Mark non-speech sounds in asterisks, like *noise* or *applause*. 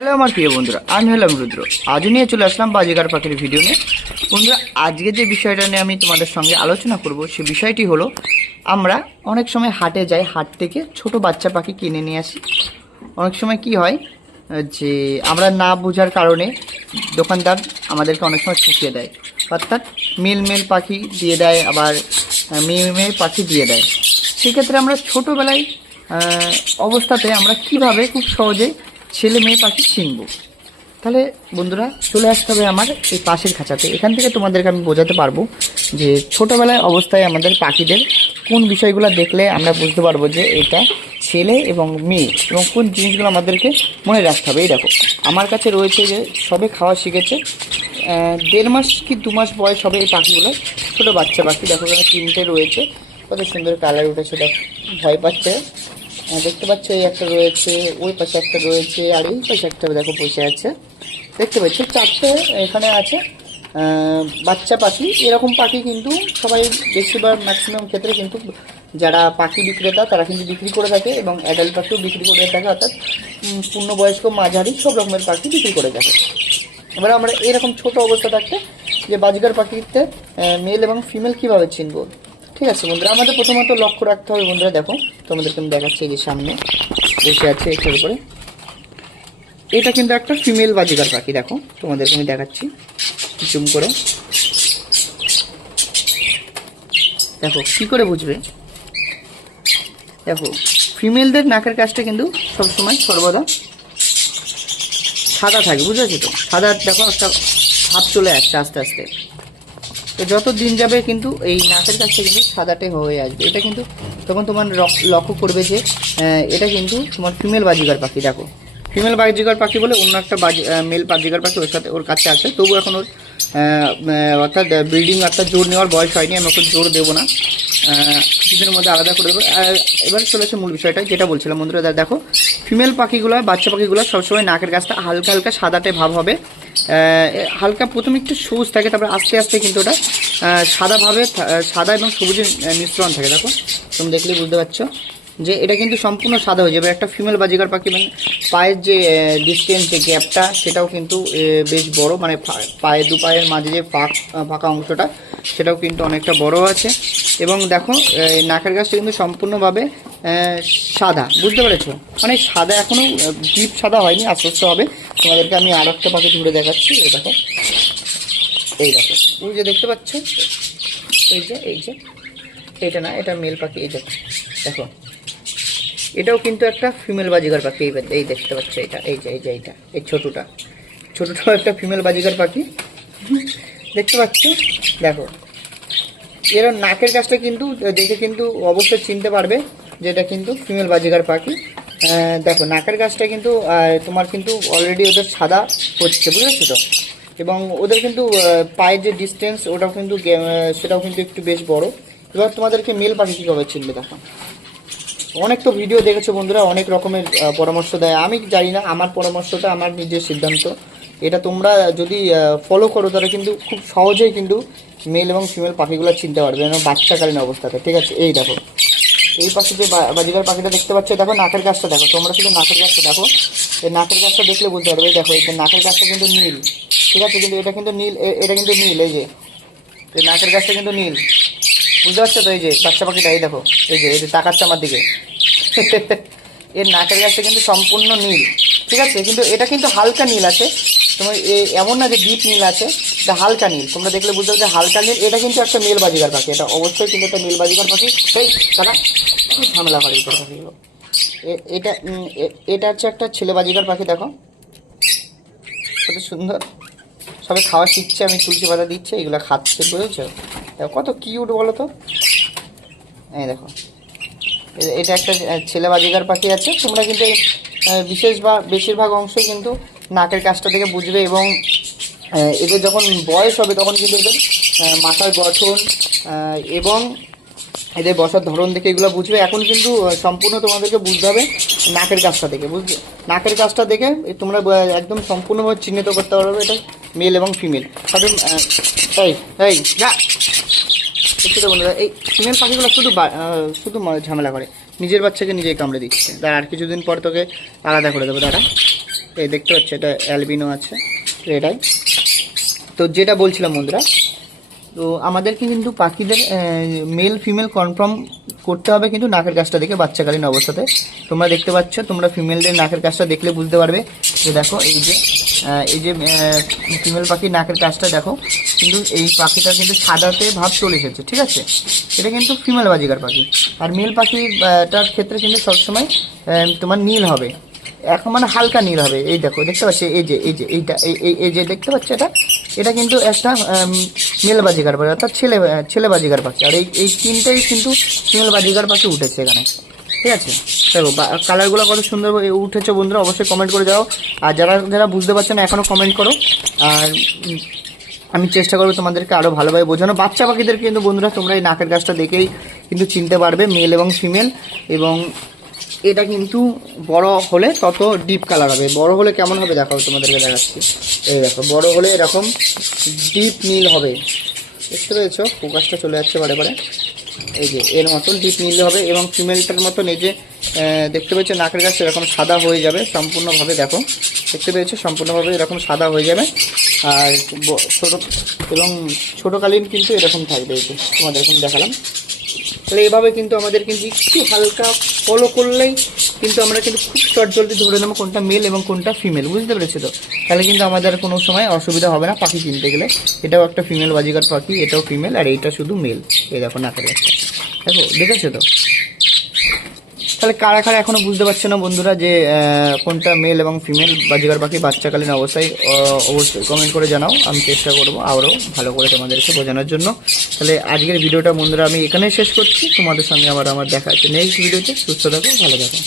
Hello আমার প্রিয় বন্ধুরা, আমি হলাম রুদ্র। আজও নিয়ে চলে আসলাম বাজিকার পাখির ভিডিও নিয়ে। বন্ধুরা, আজকে যে বিষয়টা নিয়ে আমি তোমাদের সঙ্গে আলোচনা করব, সে বিষয়টি হলো, আমরা অনেক সময় হাটে যাই, হাট থেকে ছোট বাচ্চা পাখি কিনে নিয়ে আসি। অনেক সময় কি হয়, যে আমরা না বোঝার কারণে দোকানদার আমাদেরকে অনেক সময় ঠকিয়ে দেয়। অর্থাৎ মেল মেল পাখি দিয়ে দেয়, আবার মেয়ে মেয়ে পাখি দিয়ে দেয়। সেক্ষেত্রে আমরা ছোটোবেলায় অবস্থাতে আমরা কীভাবে খুব সহজে ছেলে মেয়ে পাখি চিনব। তাহলে বন্ধুরা, চলে আসতে হবে আমার এই পাশের খাঁচাতে। এখান থেকে তোমাদেরকে আমি বোঝাতে পারব যে ছোটোবেলায় অবস্থায় আমাদের পাখিদের কোন বিষয়গুলো দেখলে আমরা বুঝতে পারব যে এটা ছেলে এবং মেয়ে এবং কোন জিনিসগুলো আমাদেরকে মনে রাখতে হবে। এই দেখো, আমার কাছে রয়েছে যে সবে খাওয়া শিখেছে। দেড় মাস কি দু মাস বয়স হবে এই পাখিগুলো ছোটো বাচ্চা পাখি। দেখো এখানে তিনটে রয়েছে। কত সুন্দর কালার উঠেছে। দেখো, ভয় পাচ্ছে। দেখতে পাচ্ছ, এই একটা রয়েছে, ওই পাশে একটা রয়েছে, আর এই পাশে একটা দেখো বসে আছে। দেখতে পাচ্ছ, চারটে এখানে আছে। বাচ্চা পাখি, এরকম পাখি কিন্তু সবাই বেশিরভাগ ম্যাক্সিমাম ক্ষেত্রে কিন্তু যারা পাখি বিক্রেতা, তারা কিন্তু বিক্রি করে থাকে এবং অ্যাডাল্ট পাখিও বিক্রি করে থাকে, অর্থাৎ পূর্ণবয়স্ক, মাঝারি, সব রকমের পাখি বিক্রি করে থাকে। এবার আমরা এরকম ছোট অবস্থা থাকতে যে বাজিকার পাখিতে মেল এবং ফিমেল কীভাবে চিনবো? ঠিক আছে বন্ধুরা, আমাদের প্রথমত লক্ষ্য রাখতে হবে বন্ধুরা, দেখো, তোমাদেরকে আমি দেখাচ্ছি এই যে সামনে বসে আছে এটার উপরে। এটা কিন্তু একটা ফিমেল বাজিকার পাখি, দেখো, তোমাদেরকে আমি দেখাচ্ছি জুম করে। দেখো, কি করে বুঝবে? দেখো ফিমেলদের নাকের কাজটা কিন্তু সবসময় সর্বদা সাদা থাকে বুঝতে পারছি তো? সাদা, দেখো, একটা ভাব চলে আসছে আস্তে আস্তে। তো যত দিন যাবে কিন্তু এই নাকের কাছটা কিন্তু সাদাটে হয়ে আসবে। এটা কিন্তু তখন তোমার লক্ষ্য করবে যে এটা কিন্তু তোমার ফিমেল বাজিকার পাখি, দেখো। ফিমেল বাজিকার পাখি বলে অন্য একটা বাজি মেল বাজিগার পাখি ওর সাথে, ওর কাছে আছে তবু এখন ওর অর্থাৎ ব্রিডিং অর্থাৎ জোর নেওয়ার বয়স হয়নি, আমি ওকে জোর দেবো না। কিছুদিনের মধ্যে আলাদা করে দেবো। এবার চলেছে মূল বিষয়টা, যেটা বলছিলাম বন্ধুরা দেখো ফিমেল পাখিগুলো, বাচ্চা পাখিগুলো সবসময় নাকের কাছটা হালকা হালকা সাদাটে ভাব হবে। হালকা প্রথমে একটু সবুজ থাকে, তারপরে আস্তে আস্তে কিন্তু ওটা সাদাভাবে সাদা এবং সবুজের মিশ্রণ থাকে, দেখো। তুমি দেখলে বুঝতে পারছ যে এটা কিন্তু সম্পূর্ণ সাদা হয়ে যাবে। একটা ফিমেল বাজিকার পাখি মানে পায়ের যে ডিস্টেন্স যে গ্যাপটা সেটাও কিন্তু বেশ বড় মানে পায়ে দু পায়ের মাঝে যে ফাঁক ফাঁকা অংশটা, সেটাও কিন্তু অনেকটা বড় আছে। এবং দেখো নাকের গাছটা কিন্তু সম্পূর্ণভাবে সাদা, বুঝতে পেরেছ? মানে সাদা এখনও ডিপ সাদা হয়নি আস্তে আস্তে হবে। তোমাদেরকে আমি আর একটা পাখি ঘুরে দেখাচ্ছি, এই দেখো। এই দেখো ওই যে দেখতে পাচ্ছ? এই যে এই যে। এটা না, এটা মেল পাখি, এই দেখো দেখো, এটাও কিন্তু একটা ফিমেল বাজিকার পাখি, এই এই দেখতে পাচ্ছ এটা, এই যে এই যে এইটা এই ছোটোটা। ছোটটাও একটা ফিমেল বাজিকার পাখি। দেখতে পাচ্ছ? দেখো। এর নাকের কাছটা কিন্তু, দেখে কিন্তু অবশ্যই চিনতে পারবে যেটা কিন্তু ফিমেল বাজিকার পাখি। দেখো, নাকের গাছটা কিন্তু তোমার কিন্তু অলরেডি ওদের সাদা হচ্ছে, বুঝেছ তো? এবং ওদের কিন্তু পায়ের যে ডিস্টেন্স ওটাও কিন্তু সেটাও কিন্তু একটু বেশ বড়। এবার তোমাদেরকে মেল পাখি কীভাবে চিনবে, দেখো? অনেক তো ভিডিও দেখেছ বন্ধুরা, অনেক রকমের পরামর্শ দেয়। আমি জানি না, আমার পরামর্শটা, আমার নিজের সিদ্ধান্ত। এটা তোমরা যদি ফলো করো, তাহলে কিন্তু খুব সহজেই কিন্তু মেল এবং ফিমেল পাখিগুলো চিনতে পারবে, যেন বাচ্চাকালীন অবস্থাতে, ঠিক আছে? এই দেখো। এই পাশে যে বাজিকার পাখিটা দেখতে পাচ্ছ, দেখো নাকের গাছটা দেখো। তোমরা শুধু নাকের গাছটা দেখো। এই নাকের গাছটা দেখলে বুঝতে পারবে, দেখো, এই নাকের গাছটা কিন্তু নীল। ঠিক আছে? কিন্তু এটা কিন্তু নীল এটা কিন্তু নীল, এই যে। এই নাকের গাছটা কিন্তু নীল। বুঝতে পারছ তো? এই যে বাচ্চা পাখিটা, এই দেখো, এই যে এই যে তাকাচ্ছে আমার দিকে। *laughs* এর নাকের গাছটা কিন্তু সম্পূর্ণ নীল। ঠিক আছে? কিন্তু এটা কিন্তু হালকা নীল আছে। তোমার এমন না যে ডিপ নীল আছে, এটা হালকা নীল। তোমরা দেখলে বুঝতে পারছ হালকা নীল, এটা কিন্তু একটা নীল বাজিকার পাখি। এটা অবশ্যই কিন্তু একটা নীল বাজিকার পাখি সেই তারা ঝামেলা করে এই পাখিগুলো? এটা এটা হচ্ছে একটা ছেলে বাজিকার পাখি, দেখো। কত সুন্দর। সবাই খাওয়া শিখছে, আমি তুলসী পাতা দিচ্ছে, এগুলো খাচ্ছে, বুঝেছ? দেখো, কত কিউট বলো তো। এই দেখো। এটা একটা ছেলে বাজিকার পাখি আছে। তোমরা কিন্তু বিশেষ বা, বেশিরভাগ অংশই কিন্তু নাকের কাজটা থেকে বুঝবে এবং এদের যখন বয়স হবে তখন কিন্তু এদের মাথার গঠন এবং এদের বসার ধরন দেখে এগুলো বুঝবে। এখন কিন্তু সম্পূর্ণ তোমাদেরকে বুঝতে হবে নাকের কাজটা দেখে বুঝবে নাকের কাজটা দেখে তোমরা একদম সম্পূর্ণভাবে চিহ্নিত করতে পারবে এটা মেল এবং ফিমেল। কারণ এই এই, যা! এই ফিমেল পাখিগুলো শুধু শুধু ঝামেলা করে। নিজের বাচ্চাকে নিজেই কামড়ে দিচ্ছে। আর কিছুদিন পর তোকে আলাদা করে দেবো, দাঁড়া। এই দেখতে পাচ্ছ, এটা অ্যালবিনো আছে এটাই তো যেটা বলছিলাম বন্ধুরা, তো আমাদেরকে কিন্তু পাখিদের মেল ফিমেল কনফার্ম করতে হবে কিন্তু নাকের কাজটা দেখে বাচ্চাকালীন অবস্থাতে। তোমরা দেখতে পাচ্ছ, তোমরা ফিমেলদের নাকের কাজটা দেখলে বুঝতে পারবে। যে দেখো, এই যে এই যে ফিমেল পাখির নাকের কাজটা দেখো, কিন্তু এই পাখিটা কিন্তু সাদাতে ভাব চলে এসেছে, ঠিক আছে? এটা কিন্তু ফিমেল বাজিকার পাখি। আর মেল পাখিটার ক্ষেত্রে কিন্তু সবসময় তোমার নীল হবে। এখন মানে হালকা নীল হবে। এই দেখো দেখতে পাচ্ছ? এই যে এই যে এইটা এই এই- যে দেখতে পাচ্ছ এটা? এটা কিন্তু একটা আম, মেল বাজিকার পাখি অর্থাৎ ছেলে ছেলে বাজিকার পাখি। আর এই এই তিনটেই কিন্তু ফিমেল বাজিকার পাখি উঠেছে এখানে। ঠিক আছে? দেখো কালারগুলো কত সুন্দর উঠেছে বন্ধুরা অবশ্যই কমেন্ট করে যাও। আর যারা যারা বুঝতে পারছ না এখনও কমেন্ট করো। আর আমি চেষ্টা করব তোমাদেরকে আরও ভালোভাবে বোঝানো বাচ্চা পাখিদের কিন্তু বন্ধুরা তোমরা এই নাকের গাছটা দেখেই কিন্তু চিনতে পারবে মেল এবং ফিমেল। এবং এটা কিন্তু বড় হলে তত ডিপ কালার হবে। বড় হলে কেমন হবে দেখাও তোমাদেরকে দেখাচ্ছি। এই দেখো, বড় হলে এরকম ডিপ নীল হবে। দেখতে পেরেছ ফোকাসটা চলে যাচ্ছে বারে বারে। এই যে, এর মতন ডিপ নীল হবে এবং ফিমেলটার মতন এই যে দেখতে পেয়েছ নাকের গাছ এরকম সাদা হয়ে যাবে সম্পূর্ণভাবে, দেখো। দেখতে পেয়েছ? সম্পূর্ণভাবে এরকম সাদা হয়ে যাবে। আর ছোটো এবং ছোটোকালীন কিন্তু এরকম থাকবে। এই যে, তোমাদের এখন দেখালাম। তাহলে এভাবে কিন্তু আমাদের কিন্তু একটু হালকা ফলো করলেই কিন্তু আমরা কিন্তু খুব চট জলদি ধরে নেব কোনটা মেল এবং কোনটা ফিমেল বুঝতে পেরেছি তো? তাহলে কিন্তু আমাদের কোনো সময় অসুবিধা হবে না পাখি কিনতে গেলে। এটাও একটা ফিমেল বাজিকার পাখি, এটাও ফিমেল আর এইটা শুধু মেল এই দেখো নাকের দেখো, দেখেছ তো? তাহলে কারা কারা এখনও বুঝতে পারছে না বন্ধুরা যে কোনটা মেল এবং ফিমেল বাজিকার পাখি বাচ্চাকালীন অবস্থায় অবশ্যই কমেন্ট করে জানাও। আমি চেষ্টা করব আরও ভালো করে তোমাদেরকে বোঝানোর জন্য। তাহলে আজকের ভিডিওটা বন্ধুরা আমি এখানেই শেষ করছি। তোমাদের সঙ্গে আবার আমার দেখা হচ্ছে নেক্সট ভিডিওতে সুস্থ থাকো, ভালো থাকো।